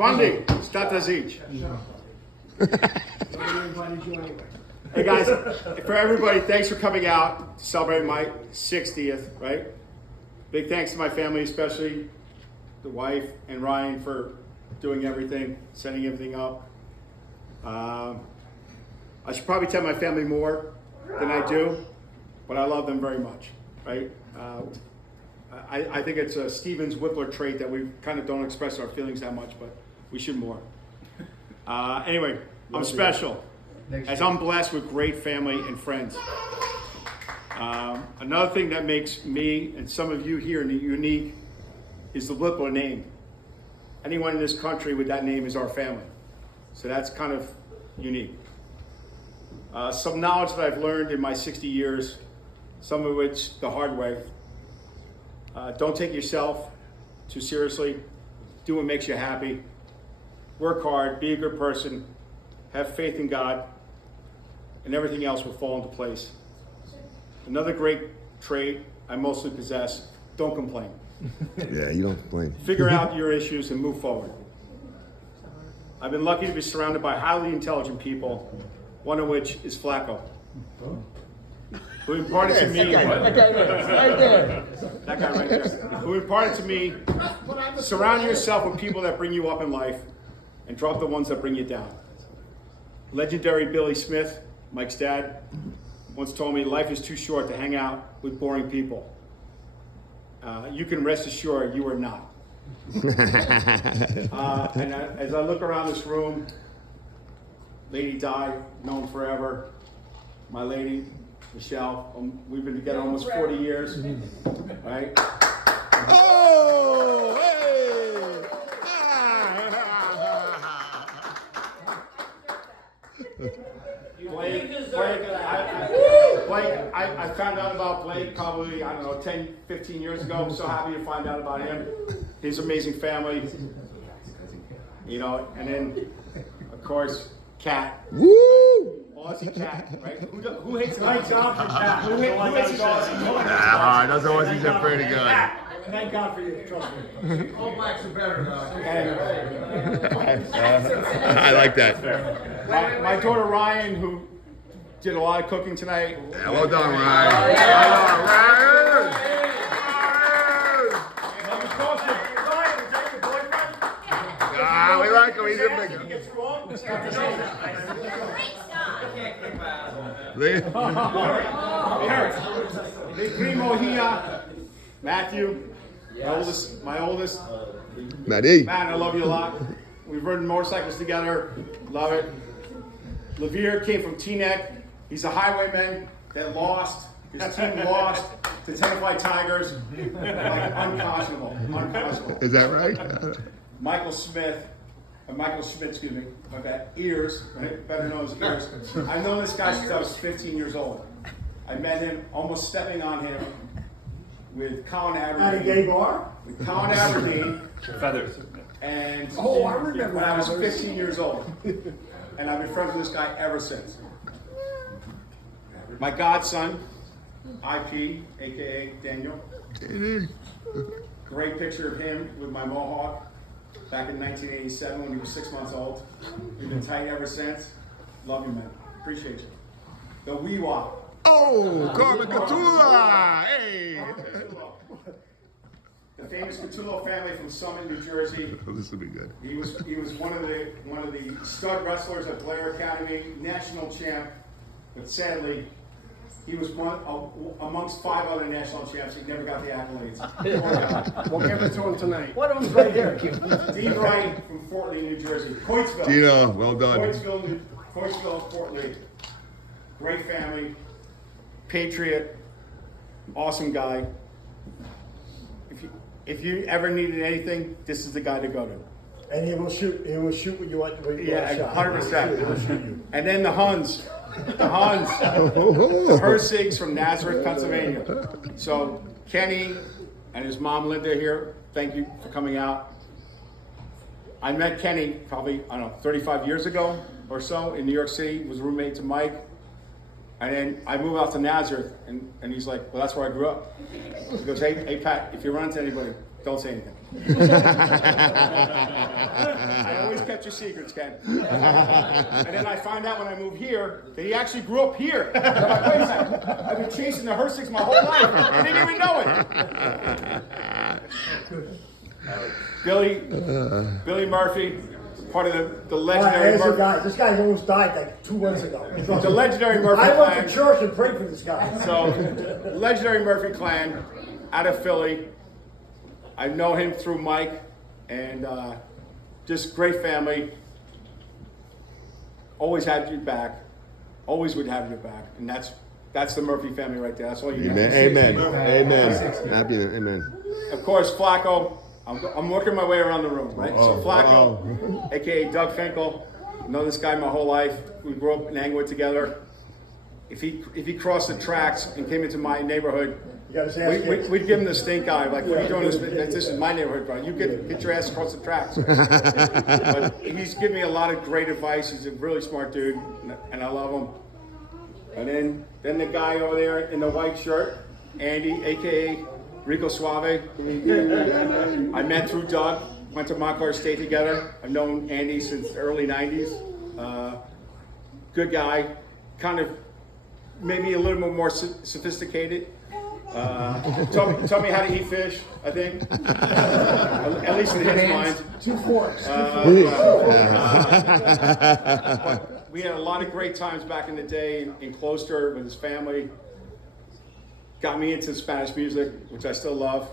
Bundy, stata zich. Hey guys, for everybody, thanks for coming out to celebrate my 60th, right? Big thanks to my family, especially the wife and Ryan for doing everything, setting everything up. I should probably tell my family more than I do, but I love them very much, right? I think it's a Stevens Whippler trait that we kind of don't express our feelings that much, but we should more. Anyway, I'm special, as I'm blessed with great family and friends. Another thing that makes me and some of you here unique is the Whippler name. Anyone in this country with that name is our family. So that's kind of unique. Some knowledge that I've learned in my 60 years, some of which the hard way. Don't take yourself too seriously. Do what makes you happy. Work hard, be a good person, have faith in God, and everything else will fall into place. Another great trait I mostly possess, don't complain. Yeah, you don't complain. Figure out your issues and move forward. I've been lucky to be surrounded by highly intelligent people, one of which is Flacco, who imparted to me, that guy right there, who imparted to me, surround yourself with people that bring you up in life and drop the ones that bring you down. Legendary Billy Smith, Mike's dad, once told me life is too short to hang out with boring people. You can rest assured you are not. As I look around this room, Lady Di, known forever. My lady, Michelle, we've been together almost 40 years, right? Oh, hey! Blake, I found out about Blake probably, 10, 15 years ago. I'm so happy to find out about him. His amazing family, and then, of course, Cat. Woo! Aussie Cat, right? Who hates an Aussie Cat? Who hates an Aussie? Nah, those Aussies are pretty good. Thank God for you, trust me. All blacks are better now. I like that. My daughter Ryan, who did a lot of cooking tonight. Yeah, well done, Ryan. We like him. He's a big one. Big Primo here, Matthew, my oldest. Maddie. Matt, I love you a lot. We've ridden motorcycles together. Love it. Levere came from Teaneck. He's a highwayman that lost. His team lost to Tenafly Tigers. Like unconscionable. Is that right? Michael Schmidt, excuse me, my bad, Ears, right? Better known as Ears. I've known this guy since I was 15 years old. I met him almost stepping on him with Colin Aberdeen. At a gay bar? With Colin Aberdeen. Feathers. And I remember when I was Feathers. 15 years old. And I've been friends with this guy ever since. My godson, IP, aka Daniel. Great picture of him with my mohawk back in 1987 when he was 6 months old. We've been tight ever since. Love you, man. Appreciate you. The Weewah. Oh, Carmen Catula! Hey! The famous Catullo family from Summit, New Jersey. This will be good. He was one of the stud wrestlers at Blair Academy, national champ, but sadly, he was amongst 5 other national champs. He never got the accolades. We'll give it to him tonight. One of them's right here, Q. Dean Wright from Fort Lee, New Jersey. Coatesville. Gina, well done. Coatesville, Fort Lee. Great family. Patriot. Awesome guy. If you ever needed anything, this is the guy to go to. And he will shoot. He will shoot when you want. Yeah, shot. 100%. He will shoot you. And then the Huns. The Hersigs from Nazareth, Pennsylvania. So Kenny and his mom Linda here, thank you for coming out. I met Kenny probably, 35 years ago or so in New York City, was a roommate to Mike. And then I moved out to Nazareth, and he's like, well, that's where I grew up. He goes, hey Pat, if you run into anybody, don't say anything. I your secrets, Ken. And then I find out when I move here that he actually grew up here. I'm like, wait a second. I've been chasing the Hersigs my whole life. I didn't even know it. Billy Murphy, part of the legendary There's a Murphy. guy. This guy almost died like 2 months ago. The legendary Murphy I went clan. to church and prayed for this guy. So, legendary Murphy clan out of Philly. I know him through Mike, and just great family. Always had your back. Always would have your back, and that's the Murphy family right there. That's all you Amen. need. Amen. Amen. Happy. Amen. Of course, Flacco. I'm working my way around the room, right? So Flacco, aka Doug Finkel. Know this guy my whole life. We grew up in Anglewood together. If he crossed the tracks and came into my neighborhood, You got his ass kicked. we'd give him the stink eye. Like, what are you doing? This is my neighborhood, bro. You get your ass across the tracks. But he's given me a lot of great advice. He's a really smart dude, and I love him. And then the guy over there in the white shirt, Andy, aka Rico Suave. I met through Doug. Went to Montclair State together. I've known Andy since the early '90s. Good guy, kind of maybe a little bit more sophisticated. Taught me how to eat fish, I think. At least in his mind. 2 forks. But we had a lot of great times back in the day in Closter with his family. Got me into Spanish music, which I still love.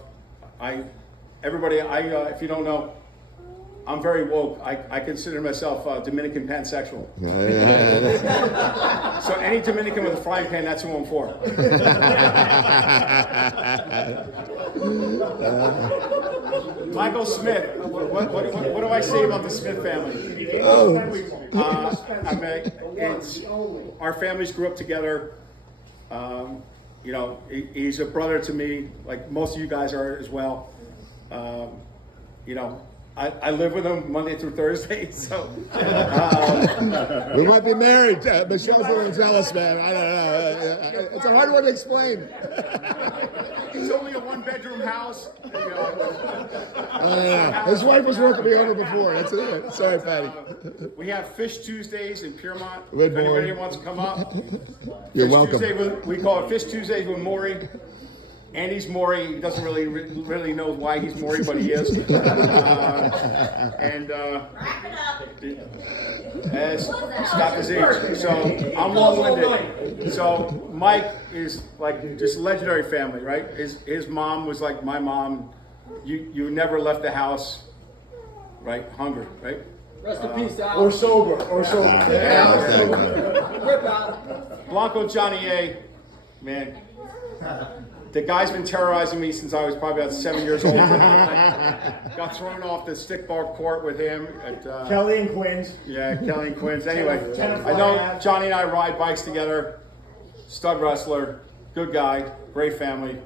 If you don't know, I'm very woke. I consider myself Dominican pansexual. So any Dominican with a frying pan, that's who I'm for. Michael Smith. What do I say about the Smith family? Our families grew up together. He's a brother to me, like most of you guys are as well. I live with him Monday through Thursday, so. We might be married. Michelle's a little jealous, man. I don't know. It's a hard one to explain. It's only a 1-bedroom house. His wife was working me over before. That's it. Sorry, Patty. We have Fish Tuesdays in Piermont. Good If anybody boy. wants to come up. You're Fish welcome. Tuesday we call it Fish Tuesdays with Maury. Andy's Maury. He doesn't really know why he's Maury, but he is. Stop his age. So I'm long-winded. So Mike is like just legendary family, right? His mom was like my mom. You never left the house, right? Hungry, right? Rest in peace, Al. Or sober. Rip out. Blanco Johnny A, man. The guy's been terrorizing me since I was probably about 7 years old. Got thrown off the stickball court with him at Kelly and Quinns. Kelly and Quinn's. Anyway, I know Johnny and I ride bikes together. Stud wrestler, good guy, great family.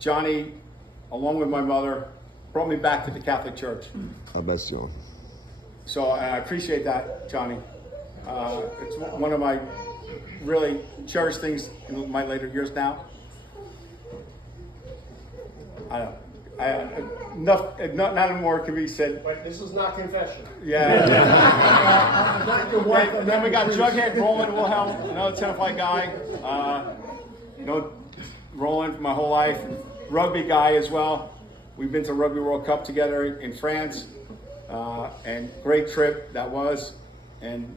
Johnny, along with my mother, brought me back to the Catholic Church. I bet so. So I appreciate that, Johnny. It's one of my really cherished things in my later years now. Not more can be said. But this is not confession. Yeah. Your wife, And then we got Jughead Roland Wilhelm, another 10-5 guy. Roland my whole life. Rugby guy as well. We've been to Rugby World Cup together in France. And great trip that was. And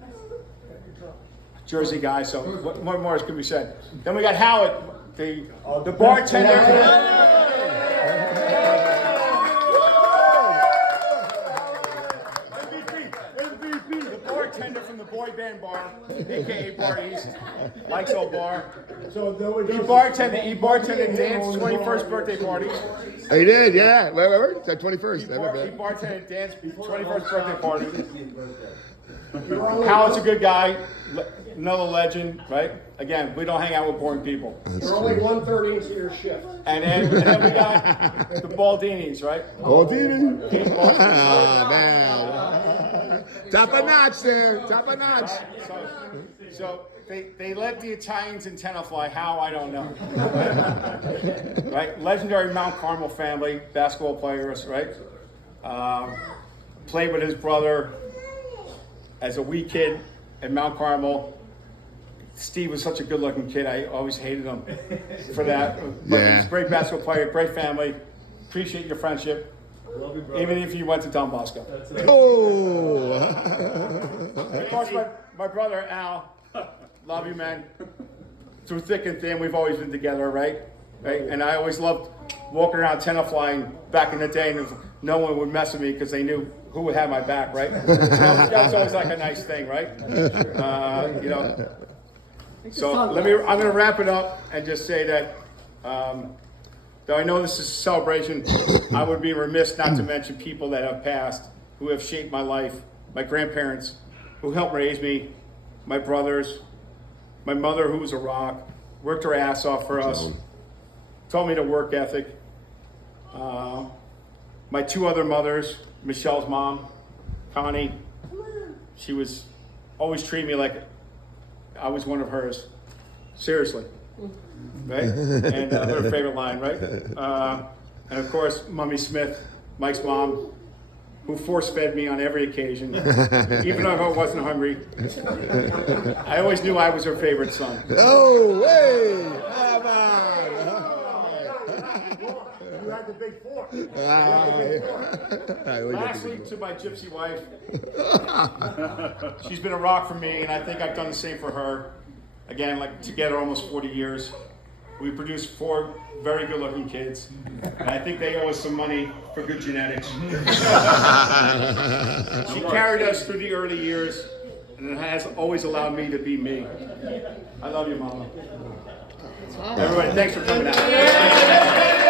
Jersey guy, so what more can be said? Then we got Howard, the bartender. The bartender from the boy band bar, aka Bar East, Mike's old bar. So He bartended Dan's 21st birthday party. He did, yeah. Where? That 21st. He bartended Dan's 21st birthday party. Howard's a good guy, another legend, right? Again, we don't hang out with boring people. You're only 1/3 into your shift. And then we got the Baldinis, right? Baldini. Ah, man. Top of notch there. Top of notch. So they let the Italians in tennis fly. How, I don't know. Right? Legendary Mount Carmel family, basketball players, right? played with his brother as a wee kid at Mount Carmel. Steve was such a good-looking kid. I always hated him for that. But Yeah. he's a great basketball player, great family. Appreciate your friendship, even if you went to Don Bosco. Oh. Of course, my brother Al, love you, man. Through thick and thin, we've always been together, right? Right. And I always loved walking around Tenafly back in the day, and no one would mess with me because they knew who would have my back, right? That was always like a nice thing, right? You know. So I'm going to wrap it up and just say that, though I know this is a celebration, I would be remiss not to mention people that have passed, who have shaped my life, my grandparents, who helped raise me, my brothers, my mother, who was a rock, worked her ass off for us, taught me the work ethic. My two other mothers, Michelle's mom, Connie, she was always treating me like I was one of hers. Seriously. Right? And her favorite line, right? And of course, Mummy Smith, Mike's mom, who force-fed me on every occasion, even though I wasn't hungry. I always knew I was her favorite son. Oh, hey! Come on! You had the big four. Lastly, to my gypsy wife, she's been a rock for me, and I think I've done the same for her. Again, like together almost 40 years. We produced 4 very good-looking kids, and I think they owe us some money for good genetics. She carried us through the early years, and it has always allowed me to be me. I love you, Mama. Everybody, thanks for coming out.